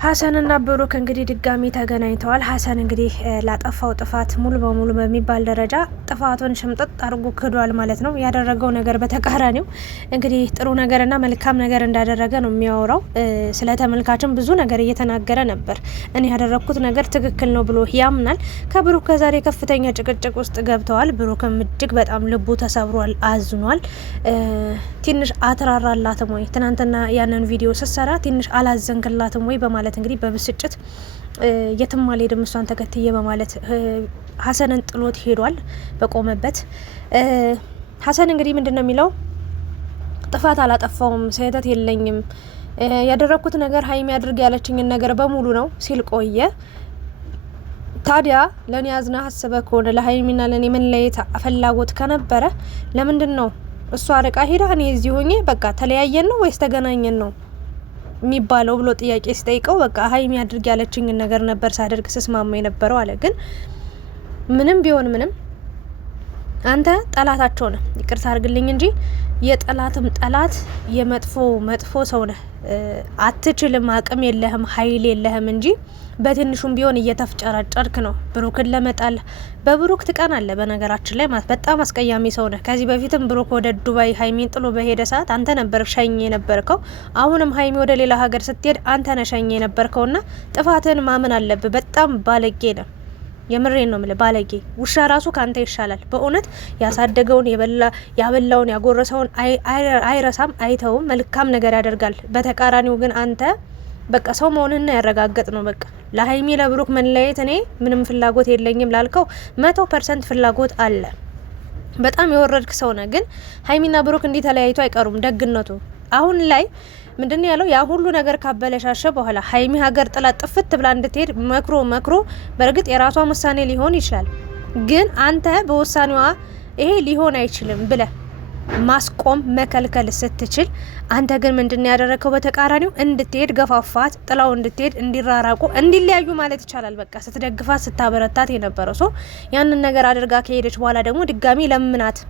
ሀሰንና ብሩክ እንግዲህ ድጋሚ ተገናኝተዋል። ሀሰን እንግዲህ ላጠፋው ጥፋት ሙሉ በሙሉ በሚባል ደረጃ ጥፋቱን ሽምጥጥ አድርጎ ክዷል ማለት ነው። ያደረገው ነገር በተቃራኒው እንግዲህ ጥሩ ነገርና መልካም ነገር እንዳደረገ ነው የሚያወራው። ስለ ተመልካችም ብዙ ነገር እየተናገረ ነበር። እኔ ያደረግኩት ነገር ትክክል ነው ብሎ ያምናል። ከብሩክ ከዛሬ ከፍተኛ ጭቅጭቅ ውስጥ ገብተዋል። ብሩክም እጅግ በጣም ልቡ ተሰብሯል፣ አዝኗል። ትንሽ አትራራላትም ወይ ትናንትና ያንን ቪዲዮ ስትሰራ ትንሽ አላዘንክላትም ወይ በማለት እንግዲህ በብስጭት የትም አልሄድም እሷን ተከትዬ በማለት ሀሰንን ጥሎት ሄዷል በቆመበት። ሀሰን እንግዲህ ምንድነው የሚለው? ጥፋት አላጠፋውም፣ ስህተት የለኝም፣ ያደረኩት ነገር ሀይሚ አድርግ ያለችኝን ነገር በሙሉ ነው ሲል ቆየ። ታዲያ ለኔ አዝና ሀስበ ከሆነ ለሀይሚና ለኔ መለየት ፍላጎት ከነበረ ለምንድን ነው እሷ ርቃ ሄዳ እኔ እዚህ ሆኜ በቃ ተለያየን ነው ወይስ ተገናኘን ነው የሚባለው ብሎ ጥያቄ ሲጠይቀው በቃ ሀይሚ አድርግ ያለችኝን ነገር ነበር ሳደርግ ስስማማ የነበረው አለ። ግን ምንም ቢሆን ምንም አንተ ጠላታቸው ነህ። ይቅርታ አድርግልኝ እንጂ የጠላትም ጠላት መጥፎ ሰው ነህ። አትችልም፣ አቅም የለህም፣ ኃይል የለህም እንጂ በትንሹም ቢሆን እየተፍጨረጨርክ ነው ብሩክን ለመጣል። በብሩክ ትቀናለህ በነገራችን ላይ ማለት በጣም አስቀያሚ ሰው ነህ። ከዚህ በፊትም ብሩክ ወደ ዱባይ ሀይሚን ጥሎ በሄደ ሰዓት አንተ ነበር ሸኝ የነበርከው። አሁንም ሀይሚ ወደ ሌላ ሀገር ስትሄድ አንተ ነህ ሸኝ የነበርከውና ጥፋትህን ማመን አለብህ። በጣም ባለጌ ነው። የምሬን ነው የምልህ፣ ባለጌ ውሻ ራሱ ካንተ ይሻላል። በእውነት ያሳደገውን ያበላውን ያጎረሰውን አይረሳም፣ አይተውም፣ መልካም ነገር ያደርጋል። በተቃራኒው ግን አንተ በቃ ሰው መሆንህን ያረጋገጥ ነው። በቃ ለሀይሚ ለብሩክ መለየት እኔ ምንም ፍላጎት የለኝም ላልከው 100% ፍላጎት አለ። በጣም የወረድክ ሰው ነህ። ግን ሀይሚና ብሩክ እንዲህ ተለያይቶ አይቀሩም። ደግነቱ አሁን ላይ ምንድን ያለው ያ ሁሉ ነገር ካበለሻሸ በኋላ ሀይሚ ሀገር ጥላ ጥፍት ብላ እንድትሄድ መክሮ በእርግጥ የራሷ ውሳኔ ሊሆን ይችላል። ግን አንተ በውሳኔዋ ይሄ ሊሆን አይችልም ብለ ማስቆም መከልከል ስትችል፣ አንተ ግን ምንድን ያደረከው በተቃራኒው እንድትሄድ ገፋፋት። ጥላው እንድትሄድ እንዲራራቁ እንዲለያዩ ማለት ይቻላል። በቃ ስትደግፋት ስታበረታት የነበረው ሰው ያንን ነገር አድርጋ ከሄደች በኋላ ደግሞ ድጋሚ ለምናት፣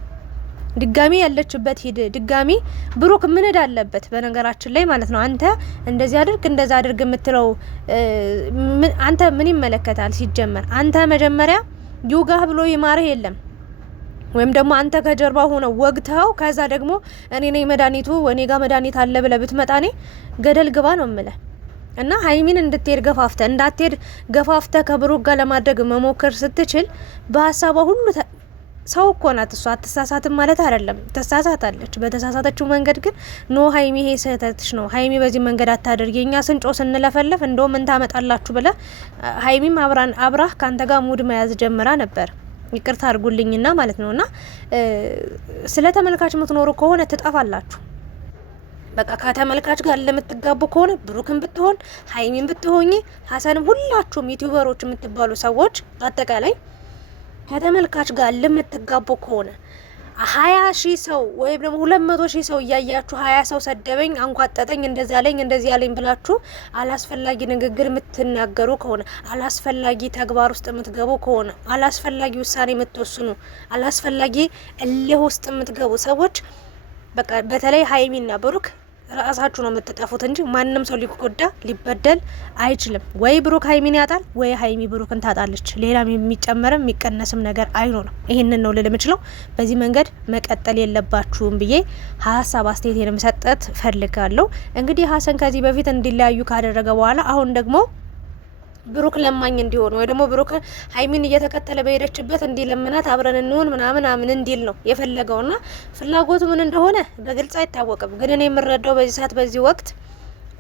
ድጋሚ ያለችበት ሂድ፣ ድጋሚ ብሩክ ምን አለበት በነገራችን ላይ ማለት ነው። አንተ እንደዚህ አድርግ እንደዛ አድርግ የምትለው አንተ ምን ይመለከታል? ሲጀመር አንተ መጀመሪያ ዩጋህ ብሎ ይማርህ የለም ወይም ደግሞ አንተ ከጀርባ ሆነ ወግተው ከዛ ደግሞ እኔ ነኝ መድኃኒቱ እኔ ጋር መድኃኒት አለ ብለህ ብትመጣ እኔ ገደል ግባ ነው የምልህ። እና ሀይሚን እንድትሄድ ገፋፍተ እንዳትሄድ ገፋፍተ ከብሩክ ጋር ለማድረግ መሞከር ስትችል በሀሳቧ ሁሉ ሰው እኮ ናት እሷ። አትሳሳትም ማለት አይደለም፣ ተሳሳታለች። በተሳሳተችው መንገድ ግን ኖ ሀይሚ ይሄ ስህተትሽ ነው፣ ሀይሚ በዚህ መንገድ አታደርጊ፣ እኛ ስንጮ ስንለፈለፍ እንደውም ምን ታመጣላችሁ ብለ ሀይሚም አብራህ ካንተ ጋር ሙድ መያዝ ጀምራ ነበር። ይቅርታ አድርጉልኝና ማለት ነውና ስለ ተመልካች የምትኖሩ ከሆነ ትጠፋላችሁ። በቃ ከተመልካች ጋር ለምትጋቡ ከሆነ ብሩክን ብትሆን ሀይሚን ብትሆኚ ሀሰንም ሁላችሁም ዩቲዩበሮች የምትባሉ ሰዎች አጠቃላይ ከተመልካች ጋር ለምትጋቡ ከሆነ 20,000 ሰው ወይም ደግሞ 200,000 ሰው እያያችሁ 20 ሰው ሰደበኝ፣ አንቋጠጠኝ፣ እንደዚህ ያለኝ ብላችሁ አላስፈላጊ ንግግር የምትናገሩ ከሆነ አላስፈላጊ ተግባር ውስጥ የምትገቡ ከሆነ አላስፈላጊ ውሳኔ የምትወስኑ አላስፈላጊ እልህ ውስጥ የምትገቡ ሰዎች በቃ በተለይ ሀይሚና ብሩክ ራሳችሁ ነው የምትጠፉት እንጂ ማንም ሰው ሊጎዳ ሊበደል አይችልም። ወይ ብሩክ ሀይሚን ያጣል ወይ ሀይሚ ብሩክን ታጣለች። ሌላም የሚጨመርም የሚቀነስም ነገር አይኖርም። ይህንን ነው ልል የምችለው። በዚህ መንገድ መቀጠል የለባችሁም ብዬ ሀሳብ አስተያየት መስጠት ፈልጋለሁ። እንግዲህ ሀሰን ከዚህ በፊት እንዲለያዩ ካደረገ በኋላ አሁን ደግሞ ብሩክ ለማኝ እንዲሆን ወይ ደግሞ ብሩክ ሀይሚን እየተከተለ በሄደችበት እንዲለምናት አብረን እንሆን ምናምን እንዲል ነው የፈለገውና ፍላጎቱ ምን እንደሆነ በግልጽ አይታወቅም። ግን እኔ የምረዳው በዚህ ሰዓት በዚህ ወቅት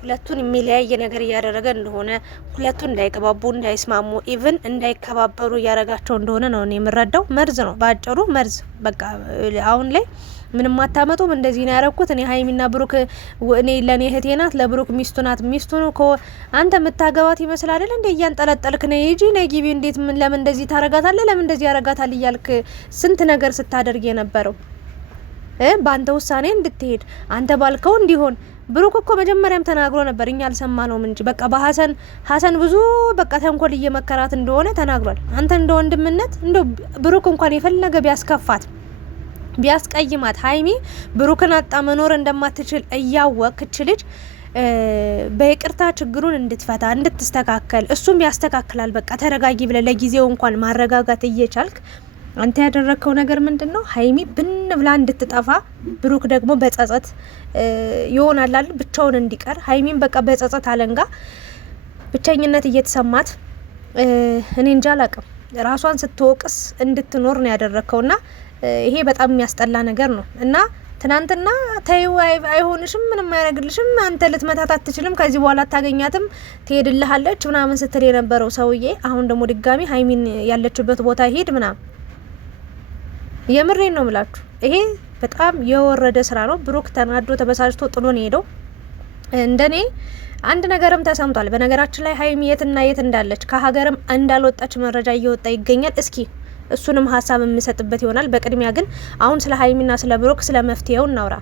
ሁለቱን የሚለያየ ነገር እያደረገ እንደሆነ፣ ሁለቱን እንዳይቀባቡ እንዳይስማሙ፣ ኢቭን እንዳይከባበሩ እያደረጋቸው እንደሆነ ነው እኔ የምረዳው። መርዝ ነው ባጭሩ፣ መርዝ በቃ አሁን ላይ ምንም አታመጡም። እንደዚህ ነው ያረኩት እኔ ሀይሚና ብሩክ እኔ ለኔ እህቴ ናት ለብሩክ ሚስቱ ናት። ሚስቱ ነው አንተ የምታገባት ይመስል አይደል እንዴ? እያንጠለጠልክ ነው ይጂ ነጊቢ እንዴት ለምን እንደዚህ ታረጋታለህ? ለምን እንደዚህ ያረጋታል እያልክ ስንት ነገር ስታደርግ የነበረው በአንተ ውሳኔ እንድትሄድ አንተ ባልከው እንዲሆን። ብሩክ እኮ መጀመሪያም ተናግሮ ነበር፣ እኛ አልሰማነውም እንጂ በቃ ሀሰን ብዙ በቃ ተንኮል እየመከራት እንደሆነ ተናግሯል። አንተ እንደ ወንድምነት እንደ ብሩክ እንኳን የፈለገ ቢያስከፋት ቢያስቀይማት ሀይሚ ብሩክን አጣ መኖር እንደማትችል እያወቅች ልጅ በይቅርታ ችግሩን እንድትፈታ እንድትስተካከል እሱም ያስተካክላል። በቃ ተረጋጊ ብለ ለጊዜው እንኳን ማረጋጋት እየቻልክ አንተ ያደረከው ነገር ምንድነው? ሀይሚ ብን ብላ እንድትጠፋ ብሩክ ደግሞ በጸጸት ይሆናል አይደል ብቻውን እንዲቀር ሀይሚም በቃ በጸጸት አለንጋ ብቸኝነት እየተሰማት እኔ እንጃ አላቅም ራሷን ስትወቅስ እንድትኖር ነው ያደረከውና ይሄ በጣም የሚያስጠላ ነገር ነው። እና ትናንትና ተይው አይሆንሽም ምንም አያረግልሽም አንተ ልትመታት አትችልም ከዚህ በኋላ ታገኛትም ትሄድልሃለች ምናምን ስትል የነበረው ሰውዬ አሁን ደግሞ ድጋሚ ሀይሚን ያለችበት ቦታ ሄድ ምናምን የምሬን ነው ምላችሁ። ይሄ በጣም የወረደ ስራ ነው። ብሩክ ተናዶ ተበሳጭቶ ጥሎ ነው ሄደው። እንደኔ አንድ ነገርም ተሰምቷል። በነገራችን ላይ ሀይሚ የትና የት እንዳለች ከሀገርም እንዳልወጣች መረጃ እየወጣ ይገኛል። እስኪ እሱንም ሀሳብ የምሰጥበት ይሆናል። በቅድሚያ ግን አሁን ስለ ሀይሚና ስለ ብሩክ ስለ መፍትሄው እናውራ።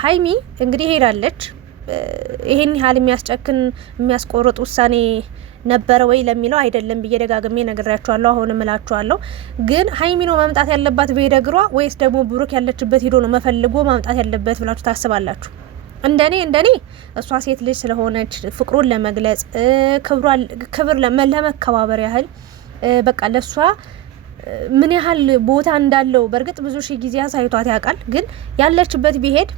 ሀይሚ እንግዲህ ሄዳለች። ይሄን ያህል የሚያስጨክን የሚያስቆርጥ ውሳኔ ነበረ ወይ ለሚለው አይደለም ብዬ ደጋግሜ ነግሬያችኋለሁ። አሁን እምላችኋለሁ። ግን ሀይሚ ነው መምጣት ያለባት በሄደግሯ ወይስ ደግሞ ብሩክ ያለችበት ሄዶ ነው መፈልጎ ማምጣት ያለበት ብላችሁ ታስባላችሁ? እንደኔ እሷ ሴት ልጅ ስለሆነች ፍቅሩን ለመግለጽ ክብር ለመከባበር ያህል በቃ ለሷ ምን ያህል ቦታ እንዳለው በእርግጥ ብዙ ሺህ ጊዜ አሳይቷት ያውቃል። ግን ያለችበት ቢሄድ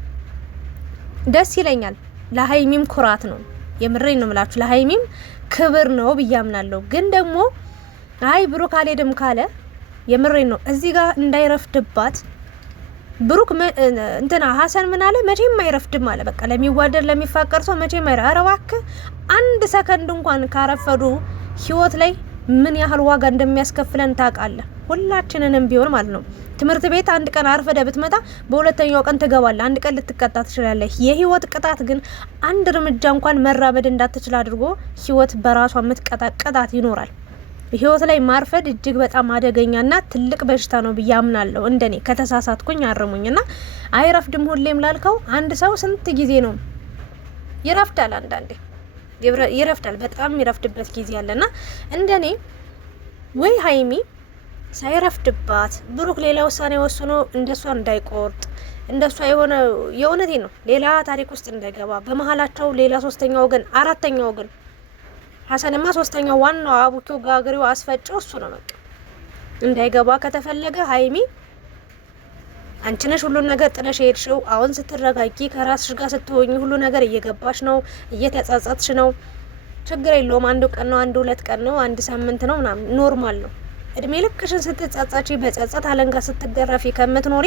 ደስ ይለኛል። ለሀይሚም ኩራት ነው። የምሬን ነው ምላችሁ። ለሀይሚም ክብር ነው ብያምናለሁ። ግን ደግሞ አይ ብሩክ አልሄድም ካለ የምሬን ነው እዚህ ጋር እንዳይረፍድባት ብሩክ እንትና ሀሰን ምን አለ? መቼም አይረፍድም አለ። በቃ ለሚዋደድ ለሚፋቀር ሰው መቼም አይረ አረባክ አንድ ሰከንድ እንኳን ካረፈዱ ህይወት ላይ ምን ያህል ዋጋ እንደሚያስከፍለን ታውቃለህ? ሁላችንንም ቢሆን ማለት ነው። ትምህርት ቤት አንድ ቀን አርፈደ ብትመጣ በሁለተኛው ቀን ትገባለህ። አንድ ቀን ልትቀጣ ትችላለህ። የህይወት ቅጣት ግን አንድ እርምጃ እንኳን መራመድ እንዳትችል አድርጎ ህይወት በራሷ የምትቀጣ ቅጣት ይኖራል። ህይወት ላይ ማርፈድ እጅግ በጣም አደገኛና ትልቅ በሽታ ነው ብዬ አምናለሁ። እንደኔ ከተሳሳትኩኝ አርሙኝና አይረፍድም ሁሌም ላልከው አንድ ሰው ስንት ጊዜ ነው ይረፍዳል። አንዳንዴ ይረፍዳል። በጣም ይረፍድበት ጊዜ አለና እንደኔ ወይ ሀይሚ ሳይረፍድባት ብሩክ ሌላ ውሳኔ ወስኖ እንደሷ እንዳይቆርጥ እንደሷ የሆነ የእውነቴ ነው ሌላ ታሪክ ውስጥ እንዳይገባ በመሀላቸው ሌላ ሶስተኛ ወገን አራተኛ ወገን ሀሰንማ ሶስተኛው ዋናው አቡኪው ጋግሪው አስፈጨው እሱ ነው በቃ እንዳይገባ ከተፈለገ ሀይሚ አንቺ ነሽ ሁሉ ነገር ጥለሽ ሄድሽው። አሁን ስትረጋጊ ከራስሽ ጋር ስትሆኚ ሁሉ ነገር እየገባሽ ነው፣ እየተጸጸትሽ ነው። ችግር የለውም። አንድ ቀን ነው፣ አንድ ሁለት ቀን ነው፣ አንድ ሳምንት ነው ምናምን ኖርማል ነው። እድሜ ልክሽን ስትጸጸቺ በጸጸት አለንጋ ስትገረፊ ከምትኖሪ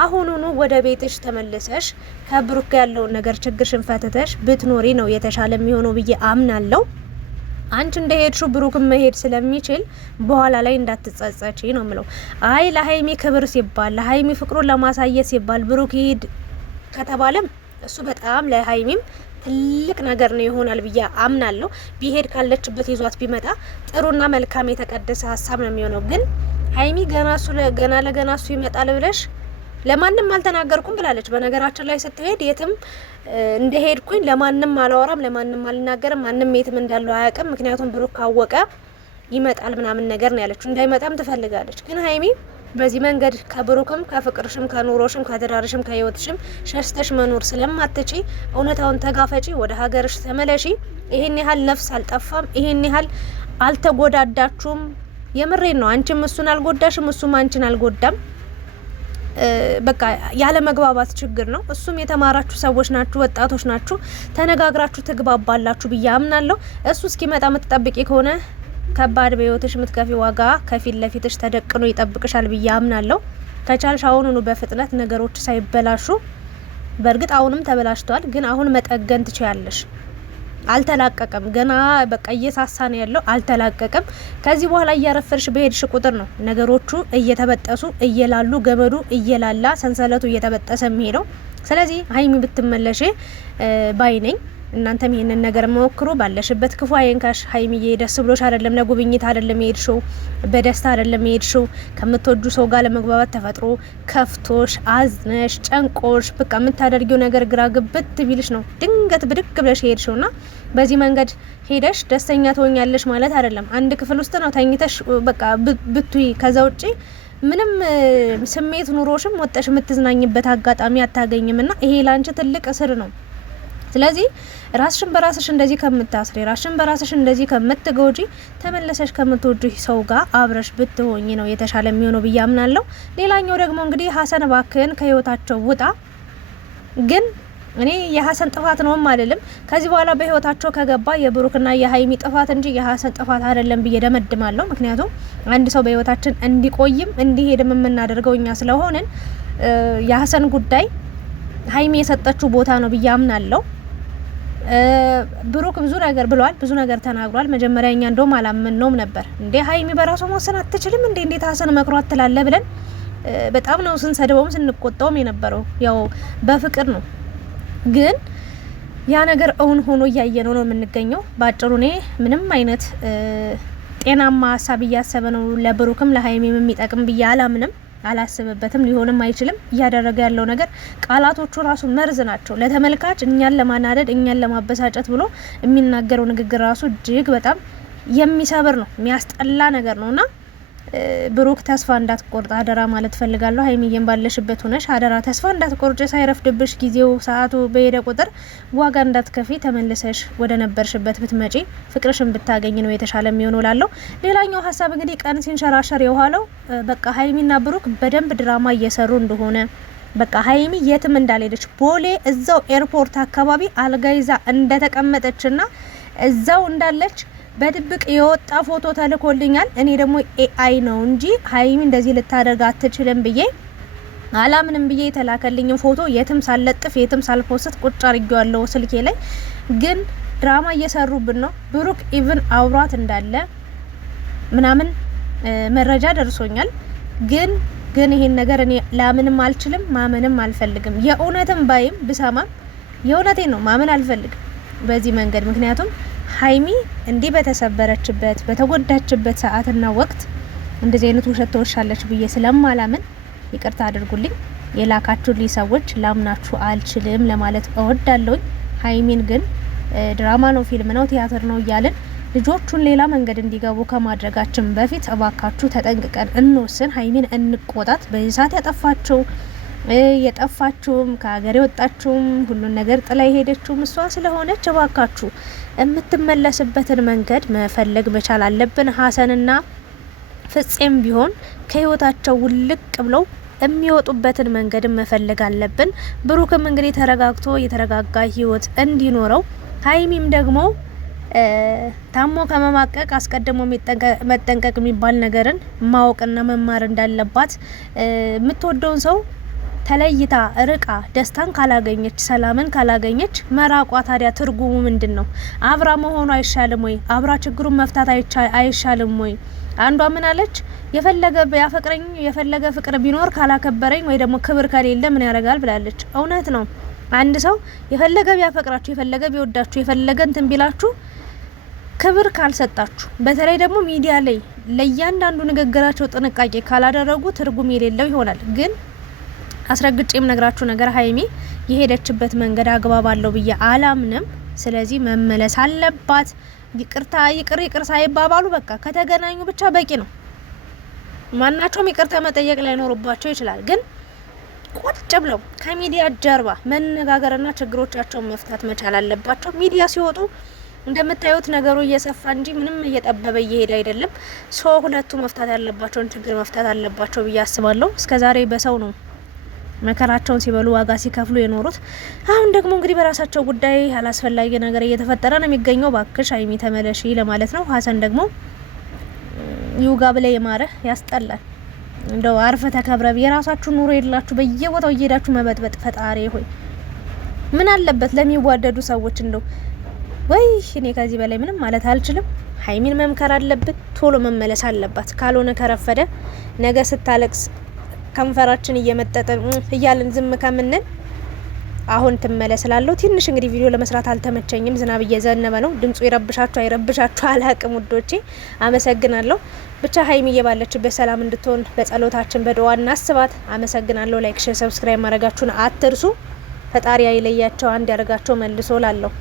አሁኑኑ ወደ ቤትሽ ተመልሰሽ ከብሩክ ያለውን ነገር ችግርሽን ፈትተሽ ብትኖሪ ነው የተሻለ የሚሆነው ብዬ አምናለሁ። አንቺ እንደሄድሹ ብሩክም መሄድ ስለሚችል በኋላ ላይ እንዳትጸጸቺ ነው ምለው። አይ ለሀይሚ ክብር ሲባል ለሀይሚ ፍቅሩን ለማሳየት ሲባል ብሩክ ይሄድ ከተባለም እሱ በጣም ለሀይሚም ትልቅ ነገር ነው ይሆናል ብዬ አምናለሁ። ቢሄድ ካለችበት ይዟት ቢመጣ ጥሩና መልካም የተቀደሰ ሀሳብ ነው የሚሆነው። ግን ሀይሚ ገና ለገና እሱ ይመጣል ብለሽ ለማንም አልተናገርኩም ብላለች። በነገራችን ላይ ስትሄድ የትም እንደሄድኩኝ ለማንም አላወራም፣ ለማንም አልናገርም፣ ማንም የትም እንዳለው አያውቅም። ምክንያቱም ብሩክ ካወቀ ይመጣል ምናምን ነገር ነው ያለችው። እንዳይመጣም ትፈልጋለች። ግን ሀይሚ በዚህ መንገድ ከብሩክም ከፍቅርሽም ከኑሮሽም ከትዳርሽም ከህይወትሽም ሸሽተሽ መኖር ስለማትጪ እውነታውን ተጋፈጪ፣ ወደ ሀገርሽ ተመለሺ። ይሄን ያህል ነፍስ አልጠፋም፣ ይሄን ያህል አልተጎዳዳችሁም። የምሬን ነው። አንቺም እሱን አልጎዳሽም፣ እሱም አንቺን አልጎዳም። በቃ ያለ መግባባት ችግር ነው። እሱም የተማራችሁ ሰዎች ናችሁ፣ ወጣቶች ናችሁ፣ ተነጋግራችሁ ትግባባላችሁ ብዬ አምናለሁ። እሱ እስኪመጣ የምትጠብቂ ከሆነ ከባድ በህይወትሽ የምትከፊ ዋጋ ከፊት ለፊትሽ ተደቅኖ ይጠብቅሻል ብዬ አምናለሁ። ከቻልሽ አሁኑኑ በፍጥነት ነገሮች ሳይበላሹ፣ በእርግጥ አሁንም ተበላሽቷል፣ ግን አሁን መጠገን ትችያለሽ። አልተላቀቀም ገና በቃ እየሳሳ ነው ያለው፣ አልተላቀቀም። ከዚህ በኋላ እያረፈርሽ በሄድሽ ቁጥር ነው ነገሮቹ እየተበጠሱ እየላሉ፣ ገመዱ እየላላ፣ ሰንሰለቱ እየተበጠሰ የሚሄደው። ስለዚህ ሀይሚ ብትመለሽ ባይ ነኝ። እናንተም ይሄንን ነገር ሞክሩ። ባለሽበት ክፉ አይንካሽ። ሀይሚዬ ደስ ብሎሽ አይደለም ለጉብኝት አይደለም የሄድሽው፣ በደስታ አይደለም የሄድሽው። ከምትወዱ ሰው ጋር ለመግባባት ተፈጥሮ ከፍቶሽ፣ አዝነሽ፣ ጨንቆሽ በቃ የምታደርጊው ነገር ግራ ግብት ቢልሽ ነው ድንገት ብድግ ብለሽ የሄድሽውና በዚህ መንገድ ሄደሽ ደስተኛ ትሆኛለሽ ማለት አይደለም። አንድ ክፍል ውስጥ ነው ተኝተሽ በቃ ብትይ፣ ከዛ ውጪ ምንም ስሜት ኑሮሽም ወጣሽ የምትዝናኝበት አጋጣሚ አታገኝምና ይሄ ላንቺ ትልቅ እስር ነው። ስለዚህ ራስሽን በራስሽ እንደዚህ ከምታስሪ ራስሽን በራስሽ እንደዚህ ከምትጎጂ ተመለሰሽ ከምትወጂ ሰው ጋር አብረሽ ብትሆኚ ነው የተሻለ የሚሆነው ብዬ አምናለሁ። ሌላኛው ደግሞ እንግዲህ ሀሰን እባክህን ከህይወታቸው ውጣ። ግን እኔ የሀሰን ጥፋት ነውም አይደለም ከዚህ በኋላ በህይወታቸው ከገባ የብሩክና የሀይሚ ጥፋት እንጂ የሀሰን ጥፋት አይደለም ብዬ ደመድማለሁ። ምክንያቱም አንድ ሰው በህይወታችን እንዲቆይም እንዲሄድም የምናደርገው እኛ ስለሆንን የሀሰን ጉዳይ ሀይሚ የሰጠችው ቦታ ነው ብዬ አምናለሁ። ብሩክ ብዙ ነገር ብሏል፣ ብዙ ነገር ተናግሯል። መጀመሪያ እኛ እንደውም አላመንነውም ነበር። እንዴ ሀይሚ በራሷ መወሰን አትችልም እንዴ እንዴት ሀሰን መክሯት ትላለ ብለን በጣም ነው ስንሰድበውም ስንቆጣውም የነበረው። ያው በፍቅር ነው፣ ግን ያ ነገር እውን ሆኖ እያየነው ነው የምንገኘው። ባጭሩ እኔ ምንም አይነት ጤናማ ሀሳብ እያሰበ ነው ለብሩክም ለሀይሚም የሚጠቅም ብዬ አላምንም። አላስብበትም፣ ሊሆንም አይችልም። እያደረገ ያለው ነገር ቃላቶቹ ራሱ መርዝ ናቸው ለተመልካች፣ እኛን ለማናደድ እኛን ለማበሳጨት ብሎ የሚናገረው ንግግር ራሱ እጅግ በጣም የሚሰብር ነው፣ የሚያስጠላ ነገር ነውና ብሩክ ተስፋ እንዳትቆርጥ አደራ ማለት ፈልጋለሁ። ሀይሚዬን ባለሽበት ሆነሽ አደራ ተስፋ እንዳትቆርጭ፣ ሳይረፍድብሽ ጊዜው ሰዓቱ በሄደ ቁጥር ዋጋ እንዳትከፊ፣ ተመልሰሽ ወደ ነበርሽበት ብትመጪ ፍቅርሽን ብታገኝ ነው የተሻለ የሚሆነው ላለው። ሌላኛው ሀሳብ እንግዲህ ቀን ሲንሸራሸር የኋላው በቃ ሀይሚና ብሩክ በደንብ ድራማ እየሰሩ እንደሆነ፣ በቃ ሀይሚ የትም እንዳልሄደች ቦሌ እዛው ኤርፖርት አካባቢ አልጋ ይዛ እንደተቀመጠችና እዛው እንዳለች በድብቅ የወጣ ፎቶ ተልኮልኛል። እኔ ደግሞ ኤአይ ነው እንጂ ሀይሚ እንደዚህ ልታደርግ አትችልም ብዬ አላምንም ብዬ የተላከልኝ ፎቶ የትም ሳለጥፍ የትም ሳልፖስት ቁጭ አድርጌዋለሁ ስልኬ ላይ። ግን ድራማ እየሰሩብን ነው። ብሩክ ኢቭን አውሯት እንዳለ ምናምን መረጃ ደርሶኛል። ግን ይሄን ነገር እኔ ላምንም አልችልም፣ ማመንም አልፈልግም። የእውነትም ባይም ብሰማም የእውነቴ ነው ማመን አልፈልግም በዚህ መንገድ። ምክንያቱም ሀይሚ እንዲህ በተሰበረችበት በተጎዳችበት ሰዓትና ወቅት እንደዚህ አይነት ውሸት ተወሻለች ብዬ ስለማላምን ይቅርታ አድርጉልኝ። የላካችሁልኝ ሰዎች ላምናችሁ አልችልም ለማለት እወዳለሁኝ። ሀይሚን ግን ድራማ ነው፣ ፊልም ነው፣ ቲያትር ነው እያልን ልጆቹን ሌላ መንገድ እንዲገቡ ከማድረጋችን በፊት እባካችሁ ተጠንቅቀን እንወስን። ሀይሚን እንቆጣት። በዚህ ሰዓት የጠፋችውም ከሀገር የወጣችውም ሁሉን ነገር ጥላ የሄደችውም እሷ ስለሆነች እባካችሁ የምትመለስበትን መንገድ መፈለግ መቻል አለብን። ሀሰንና ፍጼም ቢሆን ከህይወታቸው ውልቅ ብለው የሚወጡበትን መንገድ መፈለግ አለብን። ብሩክም እንግዲህ ተረጋግቶ የተረጋጋ ህይወት እንዲኖረው፣ ሀይሚም ደግሞ ታሞ ከመማቀቅ አስቀድሞ መጠንቀቅ የሚባል ነገርን ማወቅና መማር እንዳለባት፣ የምትወደውን ሰው ተለይታ ርቃ ደስታን ካላገኘች ሰላምን ካላገኘች መራቋ ታዲያ ትርጉሙ ምንድን ነው? አብራ መሆኑ አይሻልም ወይ? አብራ ችግሩን መፍታት አይሻልም ወይ? አንዷ ምን አለች? የፈለገ ያፈቅረኝ የፈለገ ፍቅር ቢኖር ካላከበረኝ ወይ ደግሞ ክብር ከሌለ ምን ያደርጋል ብላለች። እውነት ነው። አንድ ሰው የፈለገ ቢያፈቅራችሁ የፈለገ ቢወዳችሁ የፈለገ እንትን ቢላችሁ ክብር ካልሰጣችሁ፣ በተለይ ደግሞ ሚዲያ ላይ ለእያንዳንዱ ንግግራቸው ጥንቃቄ ካላደረጉ ትርጉም የሌለው ይሆናል። ግን አስረግጬም ነግራችሁ ነገር ሀይሚ የሄደችበት መንገድ አግባብ አለው ብዬ አላምንም። ስለዚህ መመለስ አለባት። ይቅር ሳይባባሉ በቃ ከተገናኙ ብቻ በቂ ነው። ማናቸውም ይቅርታ መጠየቅ ላይኖርባቸው ይችላል። ግን ቁጭ ብለው ከሚዲያ ጀርባ መነጋገርና ችግሮቻቸውን መፍታት መቻል አለባቸው። ሚዲያ ሲወጡ እንደምታዩት ነገሩ እየሰፋ እንጂ ምንም እየጠበበ እየሄደ አይደለም። ሁለቱ መፍታት ያለባቸውን ችግር መፍታት አለባቸው ብዬ አስባለሁ። እስከዛሬ በሰው ነው መከራቸውን ሲበሉ ዋጋ ሲከፍሉ የኖሩት። አሁን ደግሞ እንግዲህ በራሳቸው ጉዳይ አላስፈላጊ ነገር እየተፈጠረ ነው የሚገኘው። ባክሽ ሀይሚ ተመለሺ ለማለት ነው። ሀሰን ደግሞ ይውጋ ብለ የማረህ ያስጠላል። እንደው አርፈ ተከብረብ የራሳችሁ ኑሮ የላችሁ በየቦታው እየሄዳችሁ መበጥበጥ። ፈጣሪ ሆይ ምን አለበት ለሚዋደዱ ሰዎች እንደው ወይ እኔ ከዚህ በላይ ምንም ማለት አልችልም። ሀይሚን መምከር አለብን። ቶሎ መመለስ አለባት። ካልሆነ ከረፈደ ነገ ስታለቅስ ከንፈራችን እየመጠጠን እያልን ዝም ከምንል አሁን ትመለስላለሁ። ትንሽ እንግዲህ ቪዲዮ ለመስራት አልተመቸኝም። ዝናብ እየዘነበ ነው። ድምጹ ይረብሻችሁ አይረብሻችሁ አላቅም ውዶቼ። አመሰግናለሁ። ብቻ ሀይሚዬ ባለችበት ሰላም እንድትሆን በጸሎታችን በዱዓ እናስባት። አመሰግናለሁ። ላይክ፣ ሼር፣ ሰብስክራይብ ማድረጋችሁን አትርሱ። ፈጣሪ አይለያቸው፣ አንድ ያርጋቸው መልሶ ላለሁ